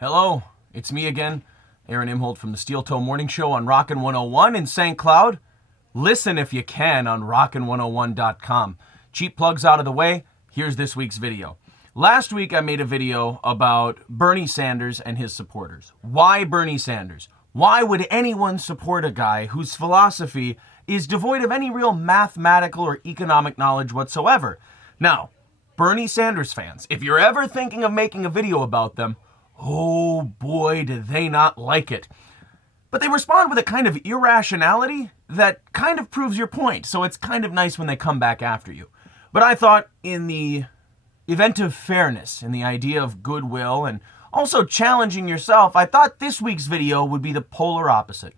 Hello, it's me again, Aaron Imholt from the Steel Toe Morning Show on Rockin' 101 in St. Cloud. Listen if you can on rockin101.com. Cheap plugs out of the way, here's this week's video. Last week I made a video about Bernie Sanders and his supporters. Why Bernie Sanders? Why would anyone support a guy whose philosophy is devoid of any real mathematical or economic knowledge whatsoever? Now, Bernie Sanders fans, if you're ever thinking of making a video about them, oh boy, do they not like it. But they respond with a kind of irrationality that kind of proves your point, so it's kind of nice when they come back after you. But I thought, in the event of fairness, in the idea of goodwill, and also challenging yourself, I thought this week's video would be the polar opposite.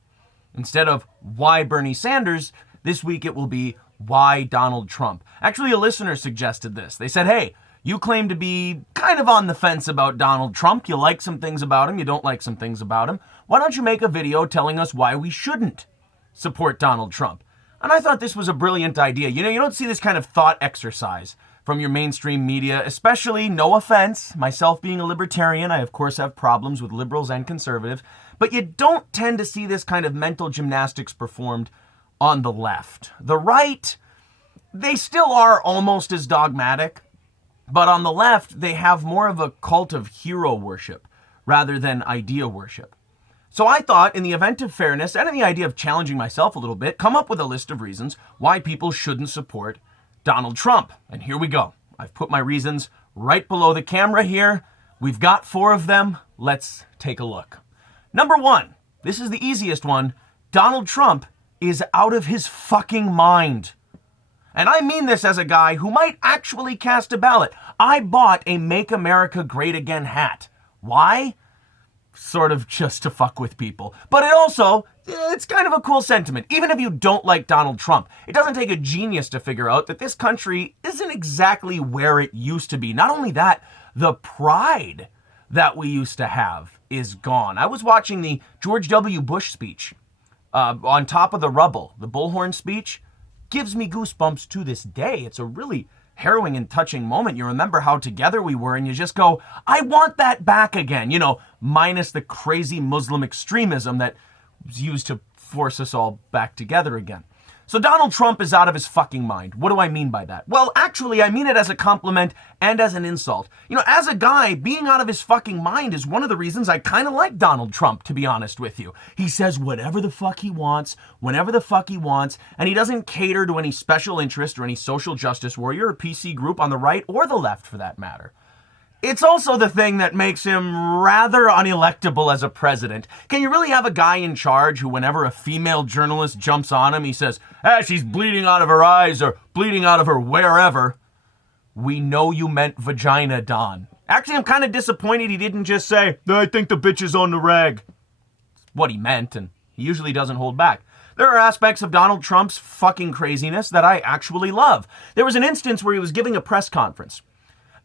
Instead of why Bernie Sanders, this week it will be why Donald Trump. Actually, a listener suggested this. They said, hey, you claim to be kind of on the fence about Donald Trump. You like some things about him, you don't like some things about him. Why don't you make a video telling us why we shouldn't support Donald Trump? And I thought this was a brilliant idea. You know, you don't see this kind of thought exercise from your mainstream media, especially, no offense, myself being a libertarian, I of course have problems with liberals and conservatives, but you don't tend to see this kind of mental gymnastics performed on the left. The right, they still are almost as dogmatic, but on the left, they have more of a cult of hero worship rather than idea worship. So I thought, in the event of fairness and in the idea of challenging myself a little bit, come up with a list of reasons why people shouldn't support Donald Trump. And here we go. I've put my reasons right below the camera here. We've got 4 of them. Let's take a look. Number 1, this is the easiest one. Donald Trump is out of his fucking mind. And I mean this as a guy who might actually cast a ballot. I bought a Make America Great Again hat. Why? Sort of just to fuck with people. But it also, it's kind of a cool sentiment. Even if you don't like Donald Trump, it doesn't take a genius to figure out that this country isn't exactly where it used to be. Not only that, the pride that we used to have is gone. I was watching the George W. Bush speech on top of the rubble, the Bullhorn speech. Gives me goosebumps to this day. It's a really harrowing and touching moment. You remember how together we were and you just go, I want that back again. You know, minus the crazy Muslim extremism that was used to force us all back together again. So Donald Trump is out of his fucking mind. What do I mean by that? Well, actually, I mean it as a compliment and as an insult. You know, as a guy, being out of his fucking mind is one of the reasons I kind of like Donald Trump, to be honest with you. He says whatever the fuck he wants, whenever the fuck he wants, and he doesn't cater to any special interest or any social justice warrior or PC group on the right or the left, for that matter. It's also the thing that makes him rather unelectable as a president. Can you really have a guy in charge who, whenever a female journalist jumps on him, he says, she's bleeding out of her eyes or bleeding out of her wherever? We know you meant vagina, Don. Actually, I'm kind of disappointed he didn't just say, I think the bitch is on the rag. It's what he meant, and he usually doesn't hold back. There are aspects of Donald Trump's fucking craziness that I actually love. There was an instance where he was giving a press conference.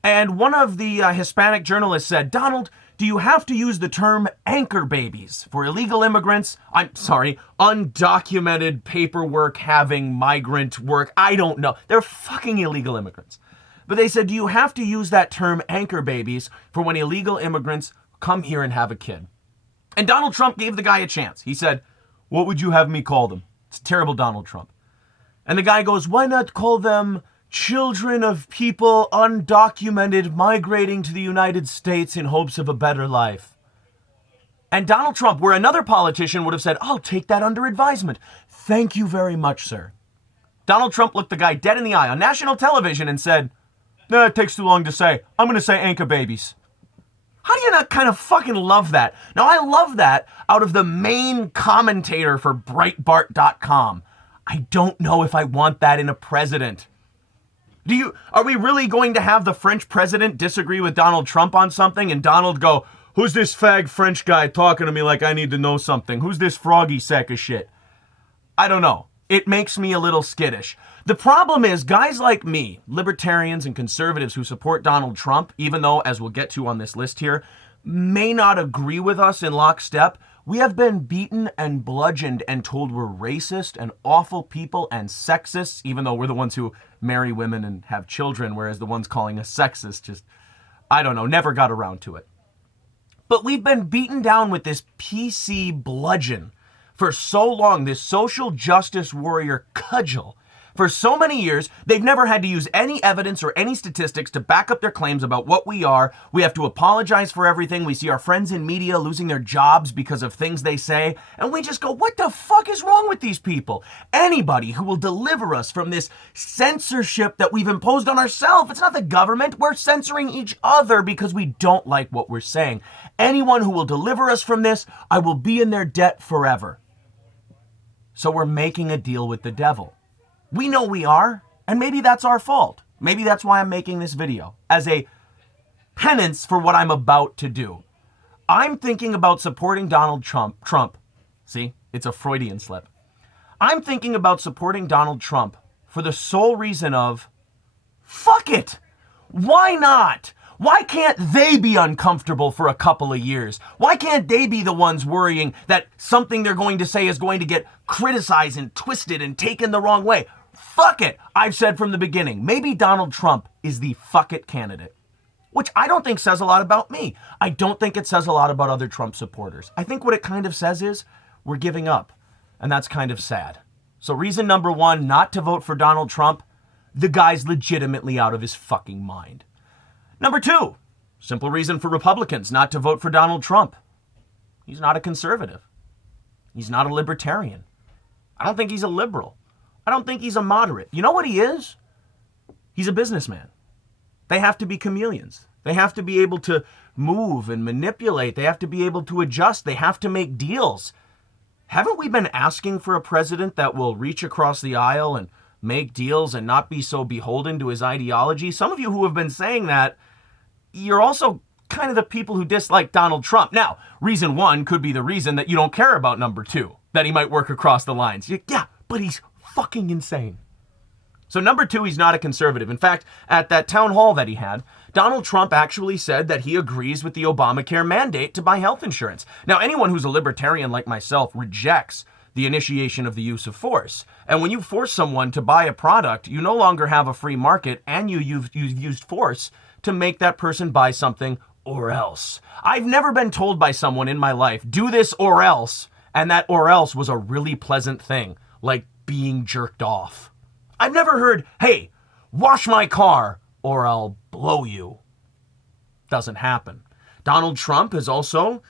And one of the Hispanic journalists said, Donald, do you have to use the term anchor babies for illegal immigrants? Undocumented paperwork having migrant work. I don't know. They're fucking illegal immigrants. But they said, do you have to use that term anchor babies for when illegal immigrants come here and have a kid? And Donald Trump gave the guy a chance. He said, what would you have me call them? It's terrible, Donald Trump. And the guy goes, why not call them children of people undocumented migrating to the United States in hopes of a better life? And Donald Trump, where another politician would have said, I'll take that under advisement. Thank you very much, sir. Donald Trump looked the guy dead in the eye on national television and said, no, it takes too long to say. I'm going to say anchor babies. How do you not kind of fucking love that? Now, I love that out of the main commentator for Breitbart.com. I don't know if I want that in a president. Are we really going to have the French president disagree with Donald Trump on something and Donald go, who's this fag French guy talking to me like I need to know something? Who's this froggy sack of shit? I don't know. It makes me a little skittish. The problem is guys like me, libertarians and conservatives who support Donald Trump, even though, as we'll get to on this list here, may not agree with us in lockstep, we have been beaten and bludgeoned and told we're racist and awful people and sexists, even though we're the ones who marry women and have children, whereas the ones calling us sexist just, I don't know, never got around to it. But we've been beaten down with this PC bludgeon for so long, this social justice warrior cudgel. For so many years, they've never had to use any evidence or any statistics to back up their claims about what we are. We have to apologize for everything. We see our friends in media losing their jobs because of things they say. And we just go, what the fuck is wrong with these people? Anybody who will deliver us from this censorship that we've imposed on ourselves. It's not the government. We're censoring each other because we don't like what we're saying. Anyone who will deliver us from this, I will be in their debt forever. So we're making a deal with the devil. We know we are, and maybe that's our fault. Maybe that's why I'm making this video, as a penance for what I'm about to do. I'm thinking about supporting Donald Trump. See, it's a Freudian slip. I'm thinking about supporting Donald Trump for the sole reason of, fuck it! Why not? Why can't they be uncomfortable for a couple of years? Why can't they be the ones worrying that something they're going to say is going to get criticized and twisted and taken the wrong way? Fuck it. I've said from the beginning, maybe Donald Trump is the fuck it candidate, which I don't think says a lot about me. I don't think it says a lot about other Trump supporters. I think what it kind of says is we're giving up, and that's kind of sad. So reason number one, not to vote for Donald Trump, the guy's legitimately out of his fucking mind. Number two, simple reason for Republicans not to vote for Donald Trump. He's not a conservative. He's not a libertarian. I don't think he's a liberal. I don't think he's a moderate. You know what he is? He's a businessman. They have to be chameleons. They have to be able to move and manipulate. They have to be able to adjust. They have to make deals. Haven't we been asking for a president that will reach across the aisle and make deals and not be so beholden to his ideology? Some of you who have been saying that, you're also kind of the people who dislike Donald Trump. Now, reason one could be the reason that you don't care about number two, that he might work across the lines. Yeah, but he's fucking insane. So number two, he's not a conservative. In fact, at that town hall that he had, Donald Trump actually said that he agrees with the Obamacare mandate to buy health insurance. Now, anyone who's a libertarian like myself rejects the initiation of the use of force. And when you force someone to buy a product, you no longer have a free market, and you've used force to make that person buy something, or else. I've never been told by someone in my life, do this or else, and that or else was a really pleasant thing, like being jerked off. I've never heard, hey, wash my car or I'll blow you. Doesn't happen. Donald Trump has also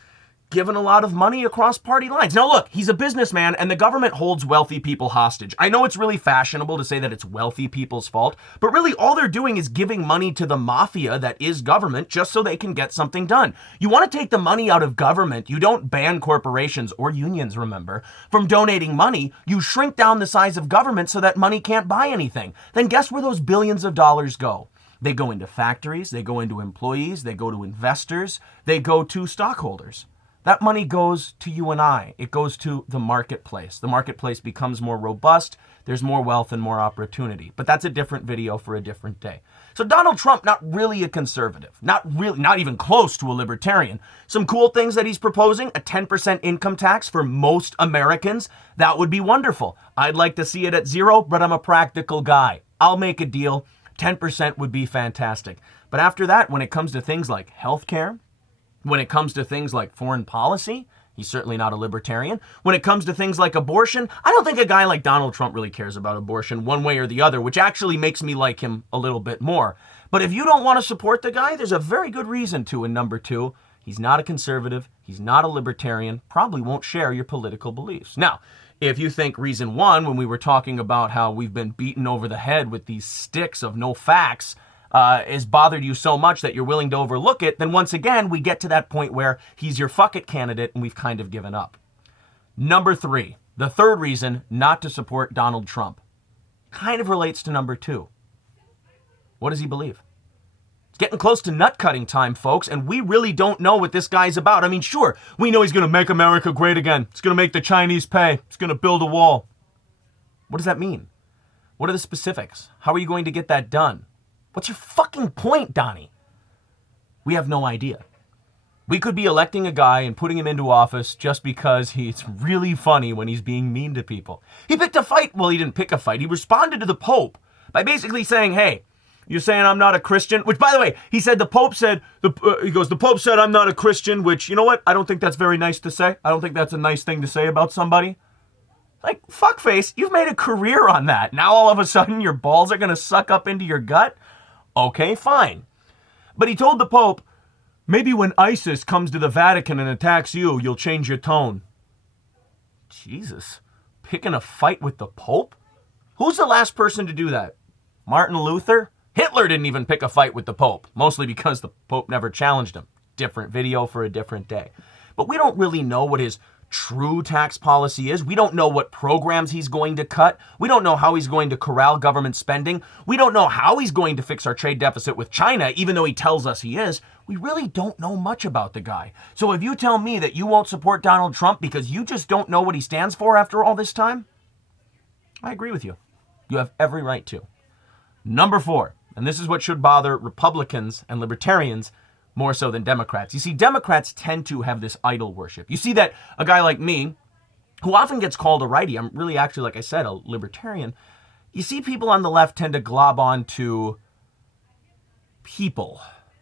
given a lot of money across party lines. Now look, he's a businessman and the government holds wealthy people hostage. I know it's really fashionable to say that it's wealthy people's fault, but really all they're doing is giving money to the mafia that is government just so they can get something done. You want to take the money out of government, you don't ban corporations or unions, remember, from donating money. You shrink down the size of government so that money can't buy anything. Then guess where those billions of dollars go? They go into factories, they go into employees, they go to investors, they go to stockholders. That money goes to you and I. It goes to the marketplace. The marketplace becomes more robust. There's more wealth and more opportunity. But that's a different video for a different day. So Donald Trump, not really a conservative, not even close to a libertarian. Some cool things that he's proposing, a 10% income tax for most Americans. That would be wonderful. I'd like to see it at 0, but I'm a practical guy. I'll make a deal. 10% would be fantastic. But after that, when it comes to things like healthcare, when it comes to things like foreign policy, he's certainly not a libertarian. When it comes to things like abortion, I don't think a guy like Donald Trump really cares about abortion one way or the other, which actually makes me like him a little bit more. But if you don't want to support the guy, there's a very good reason to. In number two, he's not a conservative, he's not a libertarian, probably won't share your political beliefs. Now, if you think reason one, when we were talking about how we've been beaten over the head with these sticks of no facts, has bothered you so much that you're willing to overlook it, then once again, we get to that point where he's your fuck it candidate and we've kind of given up. Number three, the third reason not to support Donald Trump, kind of relates to number two. What does he believe? It's getting close to nut cutting time, folks, and we really don't know what this guy's about. I mean, sure, we know he's going to make America great again. He's going to make the Chinese pay. He's going to build a wall. What does that mean? What are the specifics? How are you going to get that done? What's your fucking point, Donnie? We have no idea. We could be electing a guy and putting him into office just because he's really funny when he's being mean to people. He picked a fight. Well, he didn't pick a fight. He responded to the Pope by basically saying, hey, You saying I'm not a Christian? Which, by the way, he said the Pope said, the Pope said I'm not a Christian, which, you know what? I don't think that's very nice to say. I don't think that's a nice thing to say about somebody. Like, fuckface, you've made a career on that. Now all of a sudden your balls are going to suck up into your gut? Okay, fine. But he told the Pope, maybe when ISIS comes to the Vatican and attacks you, you'll change your tone. Jesus. Picking a fight with the Pope? Who's the last person to do that? Martin Luther? Hitler didn't even pick a fight with the Pope, mostly because the Pope never challenged him. Different video for a different day. But we don't really know what his true tax policy is. We don't know what programs he's going to cut. We don't know how he's going to corral government spending. We don't know how he's going to fix our trade deficit with China, even though he tells us he is. We really don't know much about the guy. So if you tell me that you won't support Donald Trump because you just don't know what he stands for after all this time, I agree with you. You have every right to. Number 4, and this is what should bother Republicans and libertarians more so than Democrats. You see, Democrats tend to have this idol worship. You see that a guy like me, who often gets called a righty, I'm really actually, like I said, a libertarian. You see people on the left tend to glob on to people,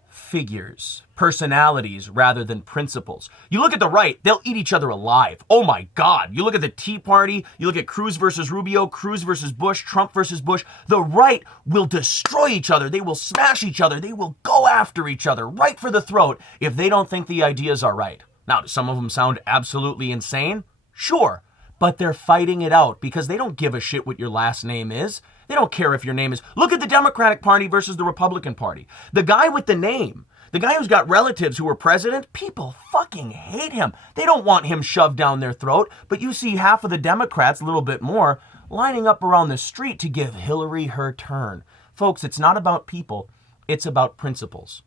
figures, personalities, rather than principles. You look at the right, they'll eat each other alive. Oh my God. You look at the Tea Party, you look at Cruz versus Rubio, Cruz versus Bush, Trump versus Bush. The right will destroy each other. They will smash each other. They will go after each other right for the throat if they don't think the ideas are right. Now, do some of them sound absolutely insane? Sure. But they're fighting it out because they don't give a shit what your last name is. They don't care if your name is... Look at the Democratic Party versus the Republican Party. The guy with the name, the guy who's got relatives who are president, people fucking hate him. They don't want him shoved down their throat. But you see half of the Democrats, a little bit more, lining up around the street to give Hillary her turn. Folks, it's not about people. It's about principles.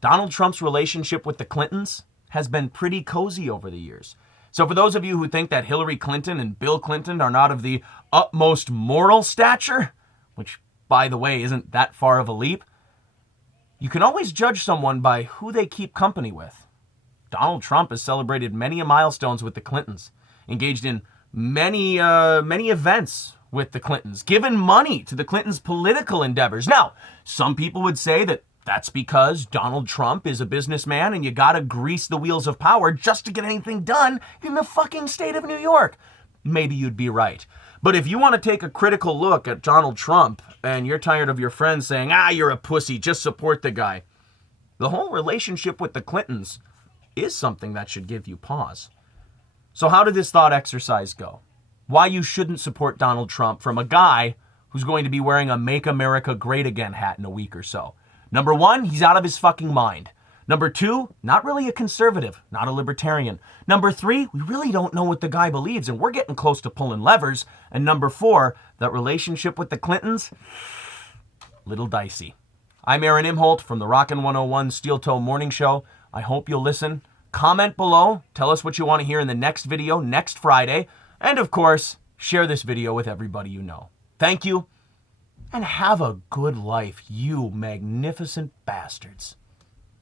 Donald Trump's relationship with the Clintons has been pretty cozy over the years. So for those of you who think that Hillary Clinton and Bill Clinton are not of the utmost moral stature, which, by the way, isn't that far of a leap, you can always judge someone by who they keep company with. Donald Trump has celebrated many milestones with the Clintons, engaged in many events with the Clintons, given money to the Clintons' political endeavors. Now, some people would say that that's because Donald Trump is a businessman and you gotta grease the wheels of power just to get anything done in the fucking state of New York. Maybe you'd be right. But if you want to take a critical look at Donald Trump and you're tired of your friends saying, you're a pussy, just support the guy, the whole relationship with the Clintons is something that should give you pause. So how did this thought exercise go? Why you shouldn't support Donald Trump from a guy who's going to be wearing a Make America Great Again hat in a week or so. Number 1, he's out of his fucking mind. Number 2, not really a conservative, not a libertarian. Number 3, we really don't know what the guy believes, and we're getting close to pulling levers. And number 4, that relationship with the Clintons, little dicey. I'm Aaron Imholt from the Rockin' 101 Steel Toe Morning Show. I hope you'll listen. Comment below. Tell us what you want to hear in the next video next Friday. And of course, share this video with everybody you know. Thank you. And have a good life, you magnificent bastards.